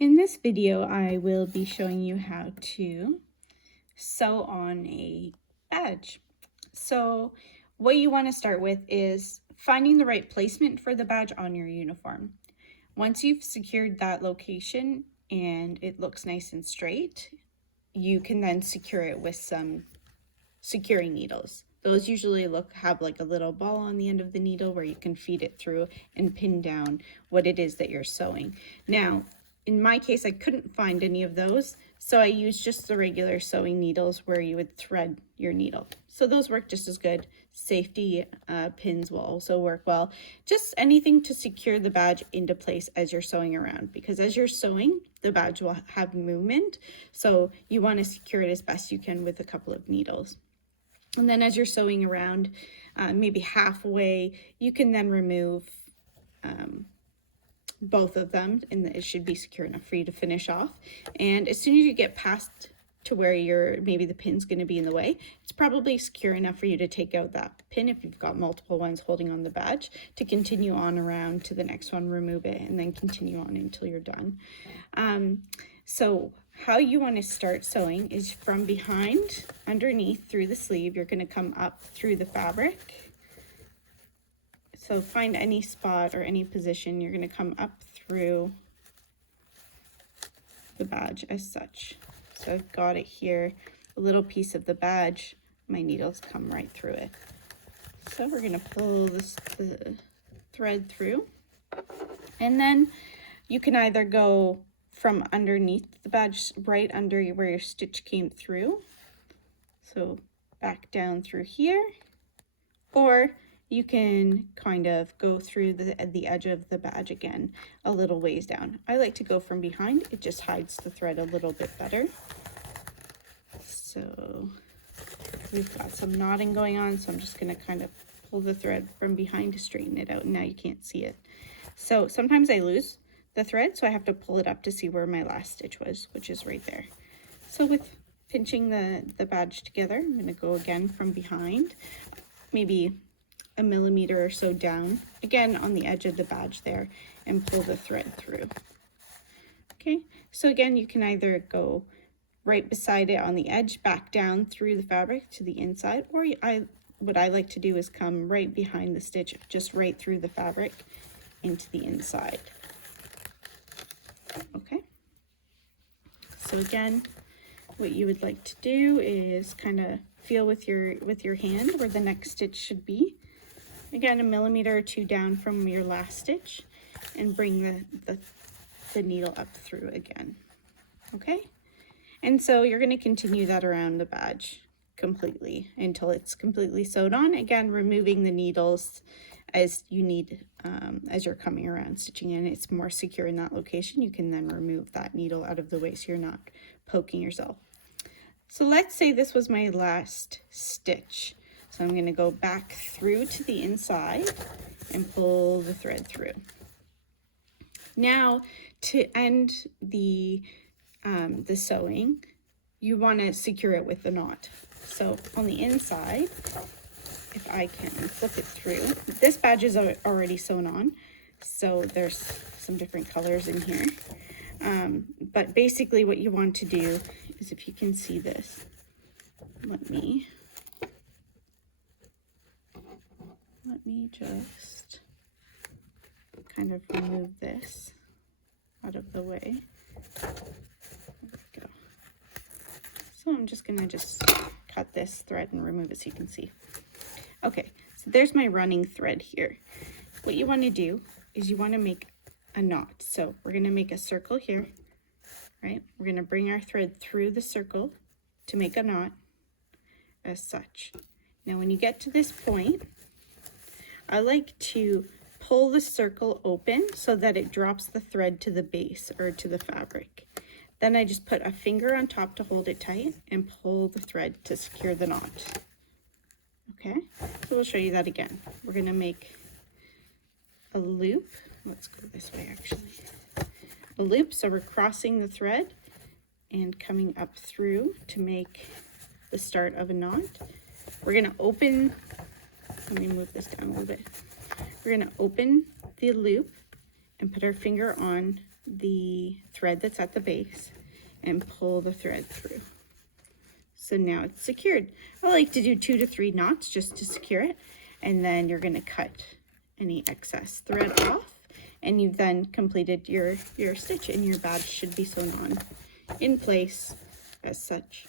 In this video, I will be showing you how to sew on a badge. So what you want to start with is finding the right placement for the badge on your uniform. Once you've secured that location and it looks nice and straight, you can then secure it with some securing needles. Those usually have like a little ball on the end of the needle where you can feed it through and pin down what it is that you're sewing. Now, in my case, I couldn't find any of those, so I used just the regular sewing needles where you would thread your needle. So those work just as good. Safety pins will also work well. Just anything to secure the badge into place as you're sewing around, because as you're sewing, the badge will have movement. So you want to secure it as best you can with a couple of needles. And then as you're sewing around, maybe halfway, you can then remove both of them, and it should be secure enough for you to finish off. And as soon as you get past to where maybe the pin's going to be in the way, it's probably secure enough for you to take out that pin if you've got multiple ones holding on the badge, to continue on around to the next one, remove it, and then continue on until you're done. So how you want to start sewing is from behind, underneath, through the sleeve. You're going to come up through the fabric. So find any spot or any position. You're going to come up through the badge as such. So I've got it here, a little piece of the badge. My needles come right through it. So we're going to pull the thread through. And then you can either go from underneath the badge, right under where your stitch came through. So back down through here. Or you can kind of go through the edge of the badge again, a little ways down. I like to go from behind. It just hides the thread a little bit better. So we've got some knotting going on, so I'm just going to kind of pull the thread from behind to straighten it out. And now you can't see it. So sometimes I lose the thread, so I have to pull it up to see where my last stitch was, which is right there. So with pinching the badge together, I'm going to go again from behind, maybe a millimeter or so down, again on the edge of the badge there, and pull the thread through. Okay, so again, you can either go right beside it on the edge, back down through the fabric to the inside, or what I like to do is come right behind the stitch, just right through the fabric into the inside. Okay, so again, what you would like to do is kind of feel with your hand where the next stitch should be. Again, a millimeter or two down from your last stitch, and bring the needle up through again. Okay, and so you're going to continue that around the badge completely until it's completely sewed on. Again, removing the needles as you need as you're coming around stitching in. It's more secure in that location. You can then remove that needle out of the way so you're not poking yourself. So let's say this was my last stitch. So I'm going to go back through to the inside and pull the thread through. Now, to end the sewing, you want to secure it with the knot. So on the inside, if I can flip it through, this badge is already sewn on, so there's some different colors in here. But basically what you want to do is, if you can see this, let me just kind of remove this out of the way. There we go. So I'm just gonna cut this thread and remove it so you can see. Okay, so there's my running thread here. What you want to do is you want to make a knot. So we're going to make a circle here, right? We're going to bring our thread through the circle to make a knot as such. Now when you get to this point, I like to pull the circle open so that it drops the thread to the base or to the fabric. Then I just put a finger on top to hold it tight and pull the thread to secure the knot. Okay, so we'll show you that again. We're going to make a loop. Let's go this way actually. A loop, so we're crossing the thread and coming up through to make the start of a knot. We're going to open, let me move this down a little bit. We're going to open the loop and put our finger on the thread that's at the base and pull the thread through. So now it's secured. I like to do 2 to 3 knots just to secure it, and then you're going to cut any excess thread off, and you've then completed your stitch, and your badge should be sewn on in place as such.